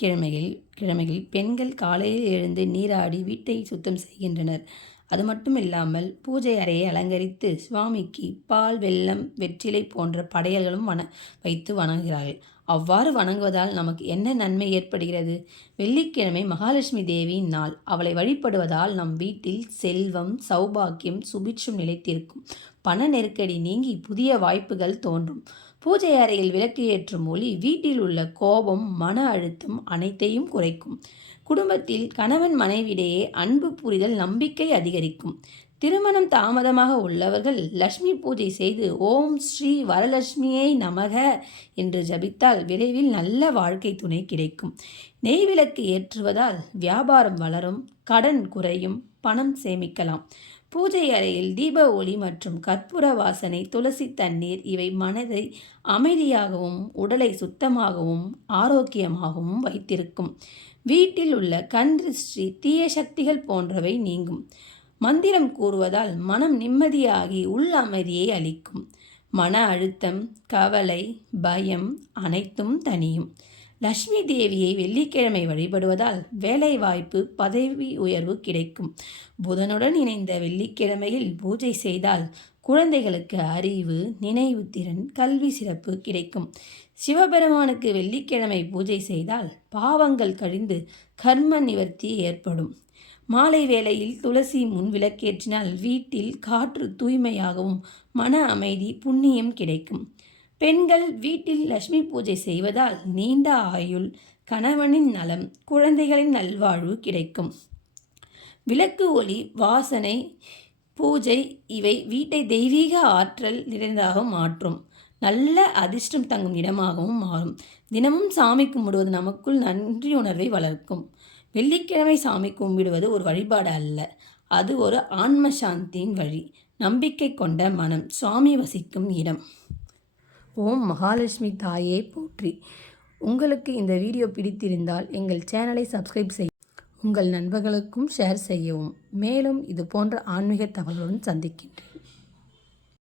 கிழமைகளில் பெண்கள் காலையில் எழுந்து நீராடி வீட்டை சுத்தம் செய்கின்றனர். அது மட்டும் இல்லாமல் பூஜை அறையை அலங்கரித்து சுவாமிக்கு பால், வெல்லம், வெற்றிலை போன்ற படையல்களும் வைத்து வணங்குகிறார்கள். அவ்வாறு வணங்குவதால் நமக்கு என்ன நன்மை ஏற்படுகிறது? வெள்ளிக்கிழமை மகாலட்சுமி தேவியின் நாள். அவளை வழிபடுவதால் நம் வீட்டில் செல்வம், சௌபாக்கியம், சுபிட்சம் நிலைத்திருக்கும். பண நெருக்கடி நீங்கி புதிய வாய்ப்புகள் தோன்றும். பூஜை அறையில் விளக்கு ஏற்றும் ஒளி வீட்டில் உள்ள கோபம், மன அழுத்தம் அனைத்தையும் குறைக்கும். குடும்பத்தில் கணவன் மனைவியிடையே அன்பு, புரிதல், நம்பிக்கை அதிகரிக்கும். திருமணம் தாமதமாக உள்ளவர்கள் லட்சுமி பூஜை செய்து ஓம் ஸ்ரீ வரலட்சுமியை நமக என்று ஜபித்தால் விரைவில் நல்ல வாழ்க்கை துணை கிடைக்கும். நெய் விளக்கு ஏற்றுவதால் வியாபாரம் வளரும், கடன் குறையும், பணம் சேமிக்கலாம். பூஜை அறையில் தீப ஒளி மற்றும் கற்பூர வாசனை, துளசி தண்ணீர் இவை மனதை அமைதியாகவும் உடலை சுத்தமாகவும் ஆரோக்கியமாகவும் வைத்திருக்கும். வீட்டில் உள்ள கண் திருஷ்டி, தீய சக்திகள் போன்றவை நீங்கும். மந்திரம் கூறுவதால் மனம் நிம்மதியாகி உள் அமைதியை அளிக்கும். மன அழுத்தம், கவலை, பயம் அனைத்தும் தணியும். லட்சுமி தேவியை வெள்ளிக்கிழமை வழிபடுவதால் வேலைவாய்ப்பு, பதவி உயர்வு கிடைக்கும். புதனுடன் இணைந்த வெள்ளிக்கிழமையில் பூஜை செய்தால் குழந்தைகளுக்கு அறிவு, நினைவு திறன், கல்வி சிறப்பு கிடைக்கும். சிவபெருமானுக்கு வெள்ளிக்கிழமை பூஜை செய்தால் பாவங்கள் கழிந்து கர்ம நிவர்த்தி ஏற்படும். மாலை வேளையில் துளசி முன் விளக்கேற்றினால் வீட்டில் காற்று தூய்மையாகவும் மன அமைதி, புண்ணியம் கிடைக்கும். பெண்கள் வீட்டில் லட்சுமி பூஜை செய்வதால் நீண்ட ஆயுள், கணவனின் நலம், குழந்தைகளின் நல்வாழ்வு கிடைக்கும். விளக்கு ஒளி, வாசனை, பூஜை இவை வீட்டை தெய்வீக ஆற்றல் நிறைந்ததாக மாற்றும். நல்ல அதிர்ஷ்டம் தங்கும் இடமாகவும் மாறும். தினமும் சாமி கும்பிடுவது நமக்குள் நன்றி உணர்வை வளர்க்கும். வெள்ளிக்கிழமை சாமி கும்பிடுவது ஒரு வழிபாடு அல்ல, அது ஒரு ஆன்ம சாந்தியின் வழி. நம்பிக்கை கொண்ட மனம் சுவாமி வசிக்கும் இடம். ஓம் மகாலட்சுமி தாயே போற்றி. உங்களுக்கு இந்த வீடியோ பிடித்திருந்தால் எங்கள் சேனலை சப்ஸ்கிரைப் செய்ய, உங்கள் நண்பர்களுக்கும் ஷேர் செய்யவும். மேலும் இது போன்ற ஆன்மீக தகவலுடன் சந்திக்கின்றேன்.